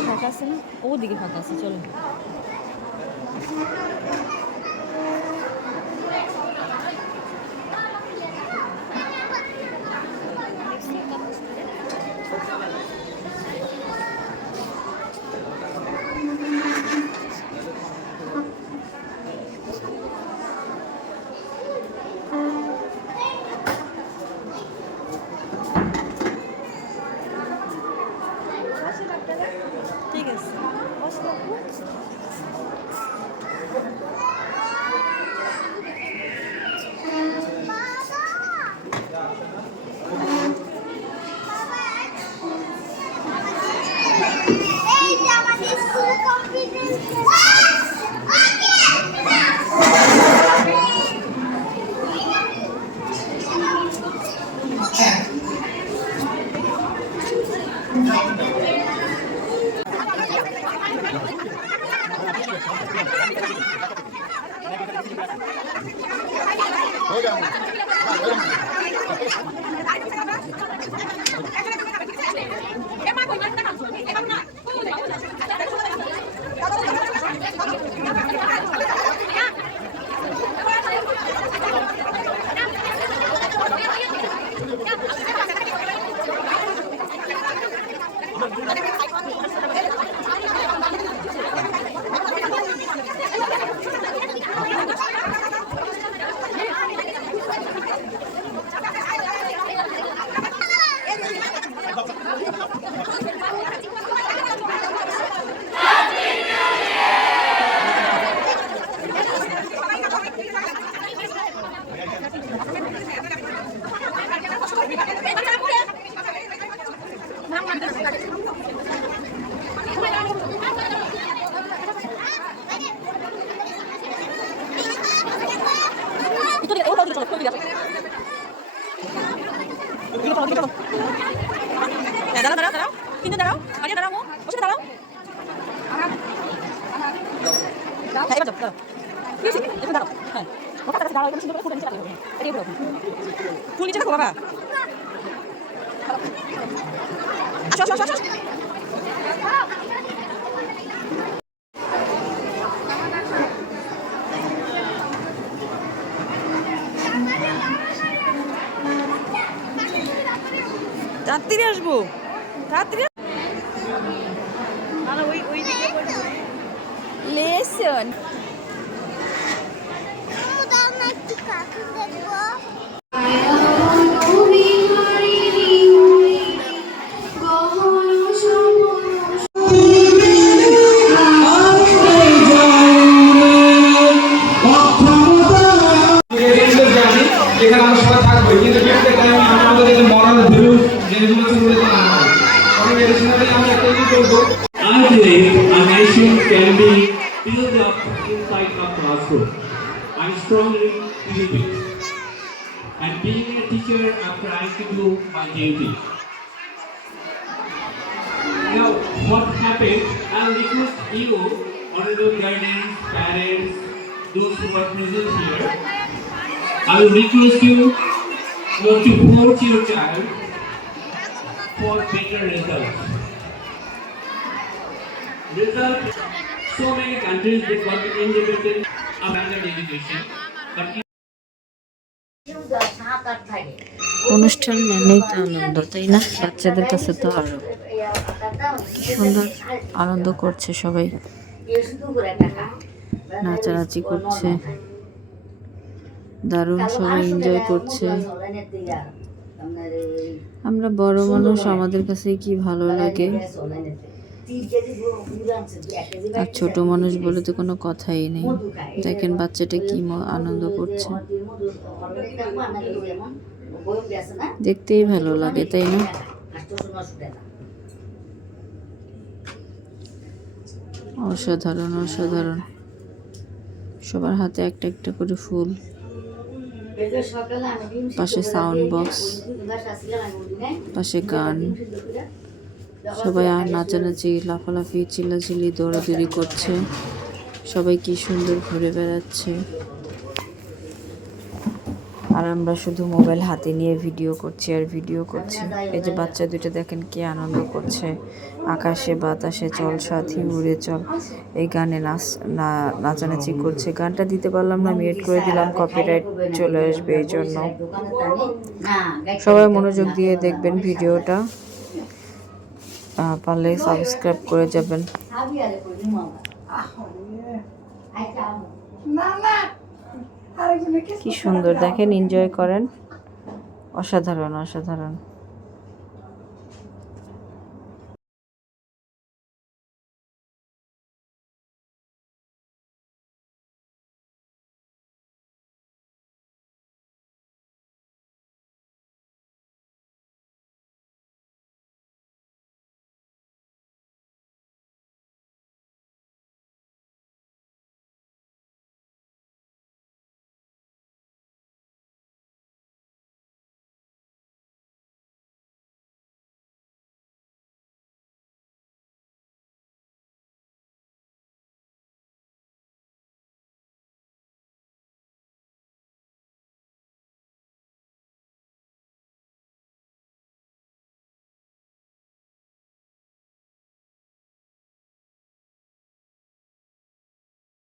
ফাঁকা আছে না? ওদিকে ফাঁকা আছে চলো দাঁড়াও দাঁড়াও দাঁড়াও তিনজন দাঁড়াও আগে দাঁড়াও বসে দাঁড়াও হ্যাঁ এবার দাঁড়াও ঠিক আছে হ্যাঁ ফুল নিচে রাখো বাবা আসো আসো আসো তাড়াতাড়ি আসব। তাড়াতাড়ি lesson. Can be built up inside a classroom. I strongly believe it. And being a teacher, I'm trying to do my duty. Now, what happened? I'll request you, honorable guardians, parents, those who are present here. I will request you not to force your child for better results. Result, so many countries, they got independent abandoned education, but অনুষ্ঠান মানেই তো আনন্দ, তাই না? বাচ্চাদের কাছে তো আরও সুন্দর আনন্দ করছে সবাই। নাচানাচি করছে। দারুণ সবাই এনজয় করছে। আমরা বড় মানুষ, আমাদের কাছে কি ভালো লাগে? আর ছোট মানুষ বলে তো কোনো কথাই নেই। দেখেন বাচ্চাটা কি আনন্দ করছে। দেখতেই ভালো লাগে, তাই না? অসাধারণ অসাধারণ। সবার হাতে একটা একটা করে ফুল। পাশে সাউন্ড বক্স পাশে গান। সবাই আর নাচানাচি, লাফালাফি, চিল্লাচিল্লি, দৌড়াদৌড়ি করছে। সবাই কি সুন্দর ঘুরে বেড়াচ্ছে। আর আমরা শুধু মোবাইল হাতে নিয়ে ভিডিও করছি আর ভিডিও করছি। এই যে বাচ্চা দুটো দেখেন কি আনন্দ করছে। আকাশে বাতাসে চল, সাথী উড়ে চল। এই গানে নাচ নাচানাচি করছে। গানটা দিতে পারলাম না মিউট করে দিলাম কপিরাইট চলে আসবে এই জন্য। সবাই মনোযোগ দিয়ে দেখবেন ভিডিওটা। পারলে সাবস্ক্রাইব করে যাবেন। কি সুন্দর দেখেন এনজয় করেন। অসাধারণ অসাধারণ।